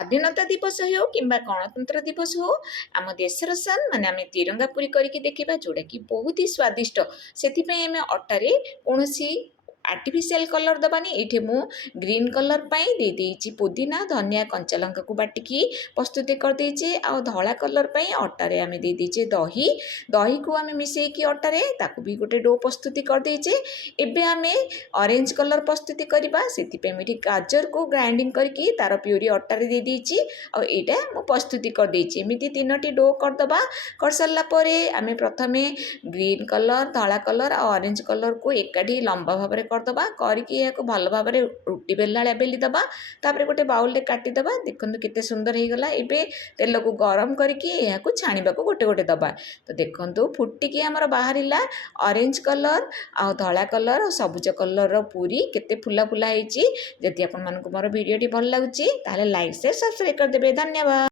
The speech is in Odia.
ସ୍ୱାଧୀନତା ଦିବସ ହେଉ କିମ୍ବା ଗଣତନ୍ତ୍ର ଦିବସ ହେଉ ଆମ ଦେଶର ସାନ୍ ମାନେ ଆମେ ତିରଙ୍ଗା ପୁରୀ କରିକି ଦେଖିବା ଯେଉଁଟାକି ବହୁତ ହି ସ୍ୱାଦିଷ୍ଟ। ସେଥିପାଇଁ ଆମେ ଅଟାରେ କୌଣସି ଆର୍ଟିଫିସିଆଲ କଲର୍ ଦେବାନି। ଏଇଠି ମୁଁ ଗ୍ରୀନ୍ କଲର୍ ପାଇଁ ଦେଇଦେଇଛି ପୁଦିନା ଧନିଆ କଞ୍ଚା ଲଙ୍କାକୁ ବାଟିକି ପ୍ରସ୍ତୁତି କରିଦେଇଛି। ଆଉ ଧଳା କଲର୍ ପାଇଁ ଅଟାରେ ଆମେ ଦେଇଦେଇଛେ ଦହିକୁ ଆମେ ମିଶାଇକି ଅଟାରେ ତାକୁ ବି ଗୋଟେ ଡୋ ପ୍ରସ୍ତୁତି କରିଦେଇଛେ। ଏବେ ଆମେ ଅରେଞ୍ଜ କଲର୍ ପ୍ରସ୍ତୁତି କରିବା। ସେଥିପାଇଁ ମୁଁ ଏଠି ଗାଜରକୁ ଗ୍ରାଇଣ୍ଡିଙ୍ଗ କରିକି ତାର ପ୍ୟୁରି ଅଟାରେ ଦେଇଦେଇଛି। ଆଉ ଏଇଟା ମୁଁ ପ୍ରସ୍ତୁତି କରିଦେଇଛି। ଏମିତି 3ଟି ଡୋ କରିଦେବା। କରିସାରିଲା ପରେ ଆମେ ପ୍ରଥମେ ଗ୍ରୀନ୍ କଲର୍ ଧଳା କଲର୍ ଆଉ ଅରେଞ୍ଜ କଲର୍କୁ ଏକାଠି ଲମ୍ବା ଭାବରେ କରିଦେବା। କରିକି ଏହାକୁ ଭଲ ଭାବରେ ରୁଟି ବେଲାଳିଆ ବେଲି ଦେବା। ତାପରେ ଗୋଟେ ବାଉଲରେ କାଟିଦେବା। ଦେଖନ୍ତୁ କେତେ ସୁନ୍ଦର ହେଇଗଲା। ଏବେ ତେଲକୁ ଗରମ କରିକି ଏହାକୁ ଛାଣିବାକୁ ଗୋଟେ ଗୋଟେ ଦେବା। ତ ଦେଖନ୍ତୁ ଫୁଟିକି ଆମର ବାହାରିଲା ଅରେଞ୍ଜ କଲର୍ ଆଉ ଧଳା କଲର୍ ଆଉ ସବୁଜ କଲର୍ର ପୁରୀ କେତେ ଫୁଲା ଫୁଲା ହେଇଛି। ଯଦି ଆପଣମାନଙ୍କୁ ମୋର ଭିଡ଼ିଓଟି ଭଲ ଲାଗୁଛି ତାହେଲେ ଲାଇକ୍ ସେୟାର ସବସ୍କ୍ରାଇବ୍ କରିଦେବେ। ଧନ୍ୟବାଦ।